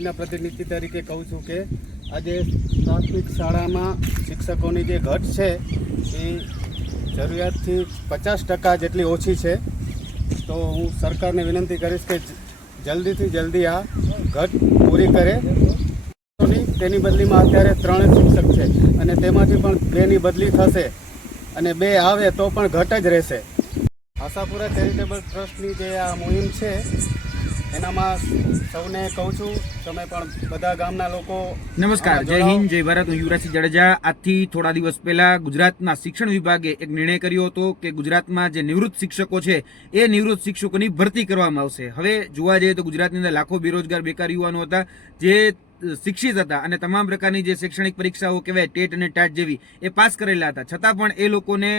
સમાજના પ્રતિનિધિ તરીકે કહું છું કે આજે પ્રાથમિક શાળામાં શિક્ષકોની જે ઘટ છે એ જરૂરિયાતથી 50% જેટલી ઓછી છે. તો હું સરકારને વિનંતી કરીશ કે જલ્દીથી જલ્દી આ ઘટ પૂરી કરે. તેની બદલીમાં અત્યારે 3 શિક્ષક છે અને તેમાંથી પણ 2ની બદલી થશે અને 2 આવે તો પણ ઘટ જ રહેશે. આશાપુરા ચેરિટેબલ ટ્રસ્ટની જે આ મુહિમ છે એનામાં સૌને કહું છું, તમે પણ બધા ગામના લોકો. નમસ્કાર, જય હિન્દ, જય ભારત. હું યુવરાજસિંહ જાડેજા. આજથી થોડા દિવસ પહેલા ગુજરાતના શિક્ષણ વિભાગે એક નિર્ણય કર્યો હતો કે ગુજરાતમાં જે નિવૃત્ત શિક્ષકો છે એ નિવૃત્ત શિક્ષકોની ભરતી કરવામાં આવશે. હવે જોવા જઈએ તો ગુજરાતની અંદર લાખો બેરોજગાર બેકાર યુવાનો હતા જે શિક્ષિત હતા અને તમામ પ્રકારની જે શૈક્ષણિક પરીક્ષાઓ કહેવાય ટેટ અને ટાટ જેવી એ પાસ કરેલા હતા, છતાં પણ એ લોકોને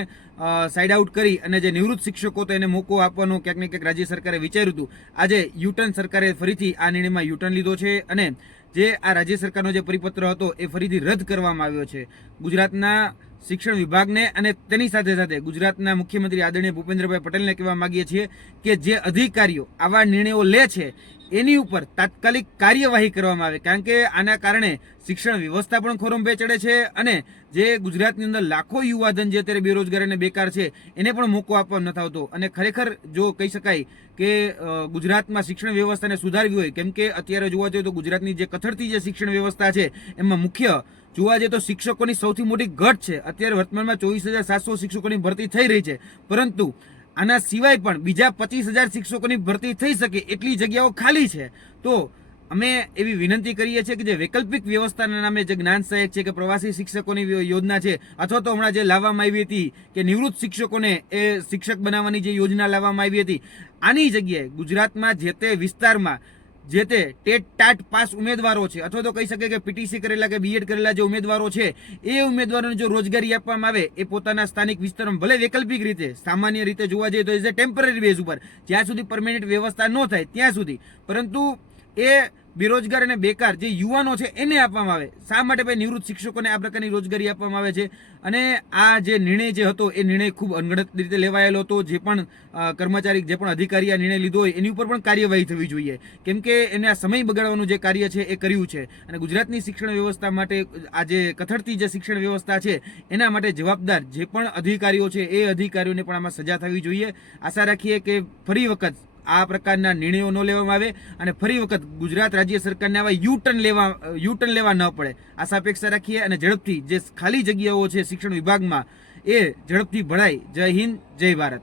સાઇડ આઉટ કરી અને જે નિવૃત્ત શિક્ષકો તો એને મોકો આપવાનો ક્યાંક ને ક્યાંક રાજ્ય સરકારે વિચાર્યું હતું. આજે યુટર્ન સરકારે ફરીથી આ નિર્ણયમાં યુટર્ન લીધો છે અને જે આ રાજ્ય સરકારનો જે પરિપત્ર હતો એ ફરીથી રદ કરવામાં આવ્યો છે. ગુજરાતના શિક્ષણ વિભાગને અને તેની સાથે સાથે ગુજરાતના મુખ્યમંત્રી આદરણીય ભૂપેન્દ્રભાઈ પટેલને કહેવા માંગીએ છીએ કે જે અધિકારીઓ આવા નિર્ણયો લે છે એની ઉપર તાત્કાલિક કાર્યવાહી કરવામાં આવે, કારણ કે આના કારણે શિક્ષણ વ્યવસ્થા પણ ખોરંભે ચડે છે અને જે ગુજરાતની અંદર લાખો યુવાધન જે અત્યારે બેરોજગાર અને બેકાર છે એને પણ મોકો આપવામાં નથી આવતો. અને ખરેખર જો કહી શકાય કે ગુજરાતમાં શિક્ષણ વ્યવસ્થાને સુધારવી હોય, કેમ કે અત્યારે જોવા જઈએ તો ગુજરાતની જે કથળતી જે શિક્ષણ વ્યવસ્થા છે એમાં મુખ્ય જોવા જઈએ તો શિક્ષકોની સૌથી મોટી ઘટ છે. અત્યારે વર્તમાનમાં 24,700 શિક્ષકોની ભરતી થઈ રહી છે, પરંતુ આના સિવાય પણ બીજા 25,000 શિક્ષકોની ભરતી થઈ શકે એટલી જગ્યાઓ ખાલી છે. તો અમે એવી વિનંતી કરીએ છીએ કે જે વૈકલ્પિક વ્યવસ્થાના નામે જે જ્ઞાન સહાયક છે કે પ્રવાસી શિક્ષકોની યોજના છે, અથવા તો હમણાં જે લાવવામાં આવી હતી કે નિવૃત્ત શિક્ષકોને એ શિક્ષક બનાવવાની જે યોજના લાવવામાં આવી હતી, આની જગ્યાએ ગુજરાતમાં જે તે વિસ્તારમાં જે તે ટેટ ટાટ પાસ ઉમેદવારો છે અથવા તો કહી શકે કે પીટીસી કરેલા કે બીએડ કરેલા જે ઉમેદવારો છે એ ઉમેદવારોને જો રોજગારી આપવામાં આવે એ પોતાના સ્થાનિક વિસ્તારમાં, ભલે વૈકલ્પિક રીતે, સામાન્ય રીતે જોવા જઈએ તો એઝ એ ટેમ્પરરી બેઝ ઉપર, જ્યાં સુધી પરમેનન્ટ વ્યવસ્થા ન થાય ત્યાં સુધી, પરંતુ એ બેરોજગાર અને બેકાર જે યુવાનો છે એને આપવામાં આવે. શા માટે ભાઈ નિવૃત્ત શિક્ષકોને આ પ્રકારની રોજગારી આપવામાં આવે છે? અને આ જે નિર્ણય જે હતો એ નિર્ણય ખૂબ અનગઢ રીતે લેવાયેલો હતો. જે પણ કર્મચારી, જે પણ અધિકારી આ નિર્ણય લીધો હોય એની ઉપર પણ કાર્યવાહી થવી જોઈએ, કેમ કે એને આ સમય બગાડવાનું જે કાર્ય છે એ કર્યું છે. અને ગુજરાતની શિક્ષણ વ્યવસ્થા માટે આ જે કથળતી જે શિક્ષણ વ્યવસ્થા છે એના માટે જવાબદાર જે પણ અધિકારીઓ છે એ અધિકારીઓને પણ આમાં સજા થવી જોઈએ. આશા રાખીએ કે ફરી વખત આ પ્રકારના નિર્ણયો ન લેવામાં આવે અને ફરી વખત ગુજરાત રાજ્ય સરકારને આવા યુટર્ન લેવા ન પડે. આશા અપેક્ષા રાખીએ અને ઝડપથી જે ખાલી જગ્યાઓ છે શિક્ષણ વિભાગમાં એ ઝડપથી ભરાય. જય હિન્દ, જય ભારત.